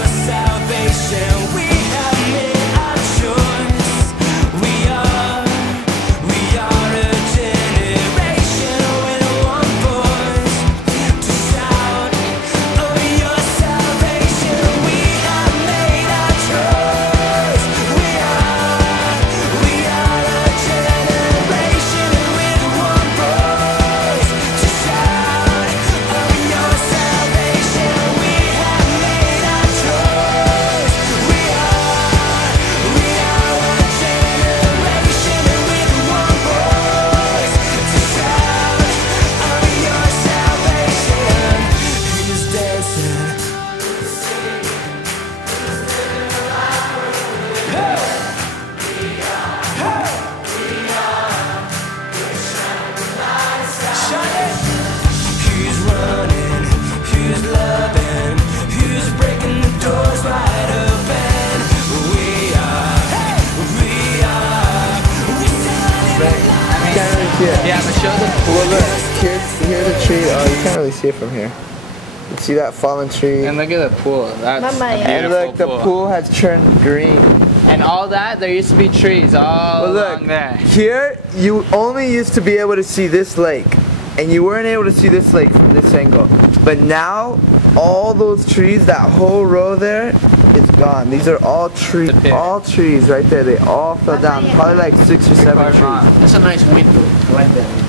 your salvation. We have made our choice. We are a generation with one voice to shout of your salvation. We have made our choice. We are a generation with one voice to shout of your salvation. We have made our choice. We are a generation with one voice to shout of your salvation. He's dancing. Who's running? Who's loving? Who's breaking the doors wide open? We are. You can't really see it. Yeah, but show the Well, look, here's a tree. Oh, you can't really see it from here. You see that fallen tree? and look at the pool. That's Mama, a yeah. And beautiful look, the pool has turned green. And all that, there used to be trees all But along look, there. here you only used to be able to see this lake, and you weren't able to see this lake from this angle. But now, all those trees, that whole row there, is gone. These are all trees right there. They all fell down. Probably like 6 or 7 trees. That's a nice window. I like that.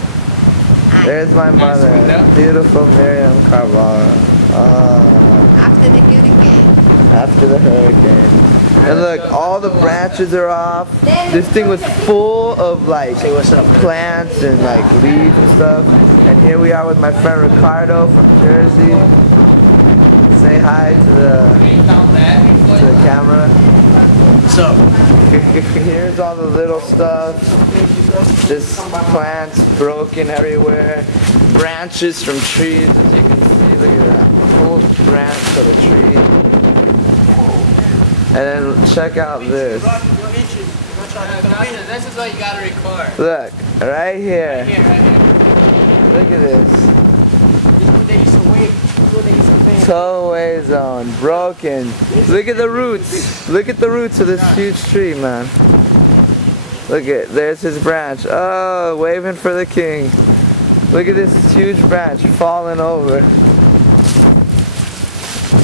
There's my mother, window. beautiful Miriam Carvalho. After the hurricane. After the hurricane. And look, all the branches are off. This thing was full of like plants and like leaves and stuff. And here we are with my friend Ricardo from Jersey. Say hi to the camera. So, Here's all the little stuff. Just plants broken everywhere. Branches from trees, as you can see. Look at that. Whole branch of a tree. And then check out this. this is what you gotta record. Look, right here. Look at this. Towaway zone, broken. Look at the roots. Look at the roots of this huge tree, man. Look at, there's his branch. Oh, waving for the king. Look at this huge branch falling over.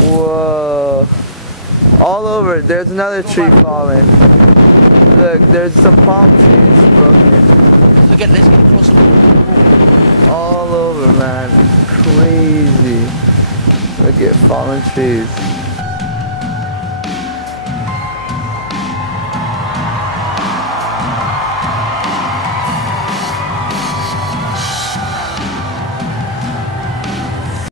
Whoa. All over, there's another tree falling. Look, there's some palm trees broken. Look at, let's get closer. All over, man. Crazy. Look at fallen trees.